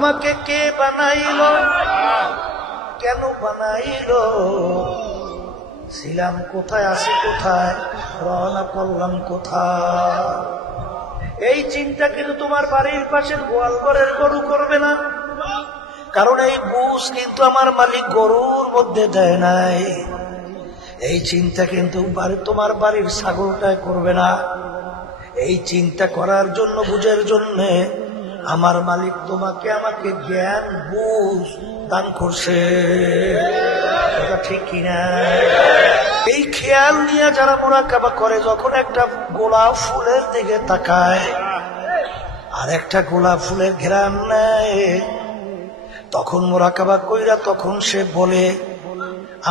আমাকে কে বানাইলো, কেন বানাইলো, ছিলাম কোথায়, আছি কোথায়, রওনা করলাম কোথায়। এই চিন্তা কিন্তু তোমার বাড়ির পাশের গোয়ালঘরের গরু করবে না, কারণ এই বুঝ কিন্তু আমার মালিক গরুর মধ্যে দেয় নাই। এই চিন্তা কিন্তু তোমার বাড়ির ছাগলটাই করবে না। এই চিন্তা করার জন্য, বুঝের জন্য আমার মালিক তোমাকে আমাকে জ্ঞান বুঝ দান করছে, কথা ঠিক কিনা? এই খেয়াল নিয়ে যারা মুরাকাবা করে, যখন একটা গোলাপ ফুলের দিকে তাকায় আর একটা গোলাপ ফুলের ঘ্রাণ নেয়, তখন মুরাকাবা কইরা তখন সে বলে,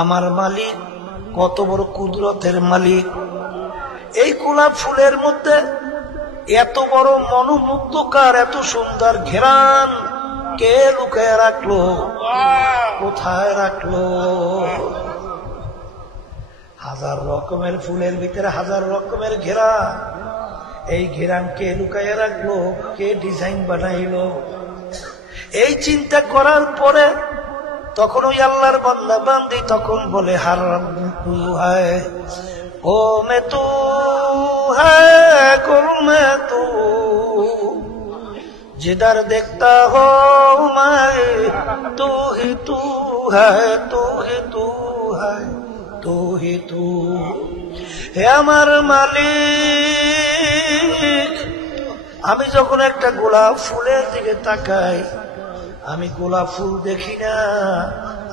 আমার মালিক কত বড় কুদরতের মালিক। এই গোলাপ ফুলের মধ্যে এত বড় মনোমুগ্ধকার, এত সুন্দর ঘেরান কে লুকায় রাখলো, কোথায় রাখলো? হাজার রকমের ফুলের ভিতরে হাজার রকমের ঘেরান, এই ঘেরান কে লুকায় রাখলো, কে ডিজাইন বানাইলো? এই চিন্তা করার পরে তখন ওই আল্লাহর বান্দা বান্দি তখন বলে, হারাম তু হায় ও মে তু হ্যায় কুল মে তু, जिधर देखता हो मैं तू ही तू है, तू ही तू है, तू ही तू। হে আমার মালিক, আমি যখন একটা গোলাপ ফুলের দিকে তাকাই, আমি গোলাপ ফুল দেখি না,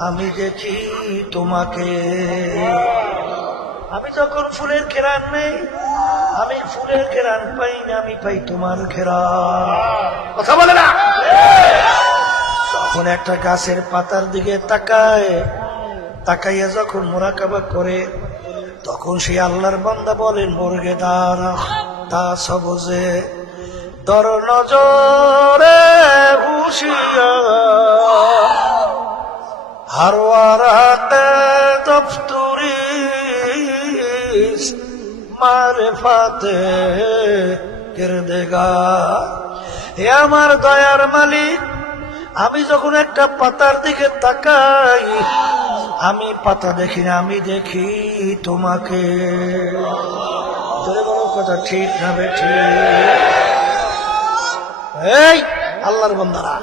আমি দেখি তোমাকে। আমি যখন ফুলের ঘেরান নেই, আমি ফুলের ঘেরান পাই না, আমি পাই তোমার ঘেরান। কথা বলে না? যখন একটা গাছের পাতার দিকে তাকায়, তাকাইয়া যখন মুরাকাবা করে, তখন সেই আল্লাহর বান্দা বলেন, মুর্গে দাঁড়া তা সবজে দর নজরে হুশিয়ার হারওয়ারাতে দফতুরি মারেফাতে কিরদেগার। হে আমার দয়ার মালিক, আমি যখন একটা পাতার দিকে তাকাই, আমি পাতা দেখি না, আমি দেখি তোমাকে। কথা ঠিক না বেঠি? এই আল্লাহর বান্দারা,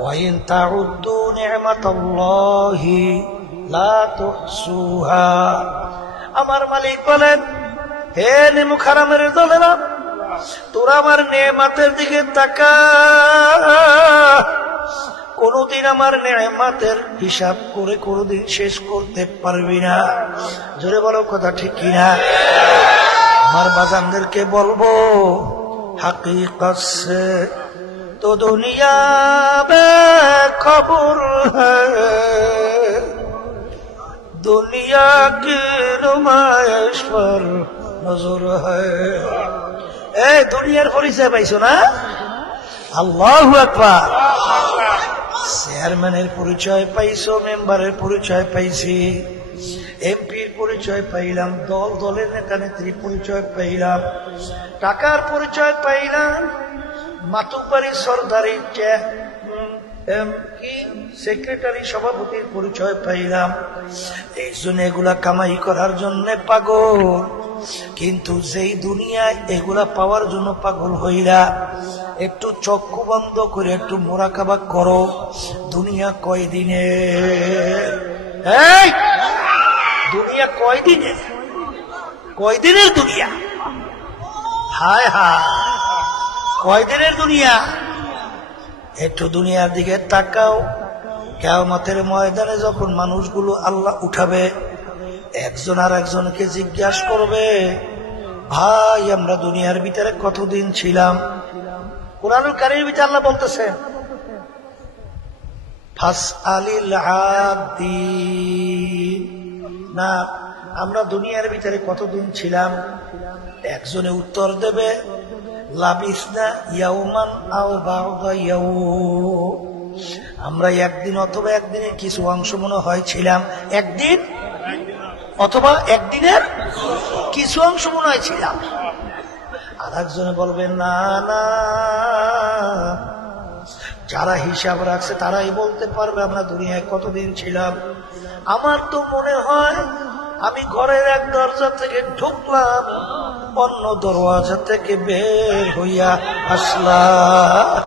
ওয়াইন তাউদ্দু নি'মাতাল্লাহি লা তুহসুহা, আমার মালিক বলেন, হে নেমুখ হারামের দলেরা, তোরা আমার নেমাতের দিকে তাকা, কোনদিন আমার নেমাতের হিসাব করে কোনদিন শেষ করতে পারবি না। জোরে বলো, কথা ঠিক কিনা? আমার বাজানদেরকে বলবো, হাকিকত সে তো দুনিয়া বে খবর হ্যায়, দুনিয়া কি নুমাইশ পর নজর হ্যায়। এই দুনিয়ার পরিচয় পাইছো না? আল্লাহু আকবার। চেয়ারম্যানের পরিচয় পাইছো, মেম্বারের পরিচয় পাইছি, এমপির পরিচয় পাইলাম, দলের নেতা নেত্রীর পরিচয় পাইলাম, টাকার পরিচয় পাইলাম, মাতুব্বাড়ি সরদারি সেক্রেটারি সভাপতির পরিচয় পাইলাম। এই জন্য এগুলা কামাই করার জন্য পাগল, কিন্তু যেই দুনিয়ায় এগুলা পাওয়ার জন্য পাগল হইলা, একটু চক্ষু বন্ধ করে একটু মুরাকাবা করো, দুনিয়া কয়দিনে, এই দুনিয়া কয়দিনে, কয়দিনের দুনিয়া, হায় হায় কয়দিনের দুনিয়া। একটু দুনিয়ার দিকে তাকাও। কিয়ামতের ময়দানে যখন মানুষগুলো আল্লাহ উঠাবে, একজন আর একজনকে জিজ্ঞাসা করবে, ভাই আমরা দুনিয়ার ভিতরে কতদিন ছিলাম? কুরআনুল কারীমের ভিতরে আল্লাহ বলতেছেন, ফাসআলিল আদিন, না আমরা দুনিয়ার ভিতরে কতদিন ছিলাম? একজনে উত্তর দেবে, লাবিসনা ইয়াউমান আও বা'দা ইয়াউম, আমরা একদিন অথবা একদিনের কিছু অংশ মনে হয় ছিলাম, একদিন অথবা একদিনের কিছু অংশ মনে হয় ছিলাম। আর একজনে বলবেন, না না যারা হিসাব রাখছে তারাই বলতে পারবে আমরা দুনিয়ায় কতদিন ছিলাম। আমার তো মনে হয় আমি ঘরের এক দরজা থেকে ঢুকলাম, অন্য দরওয়াজা থেকে বের হইয়া আসলাম।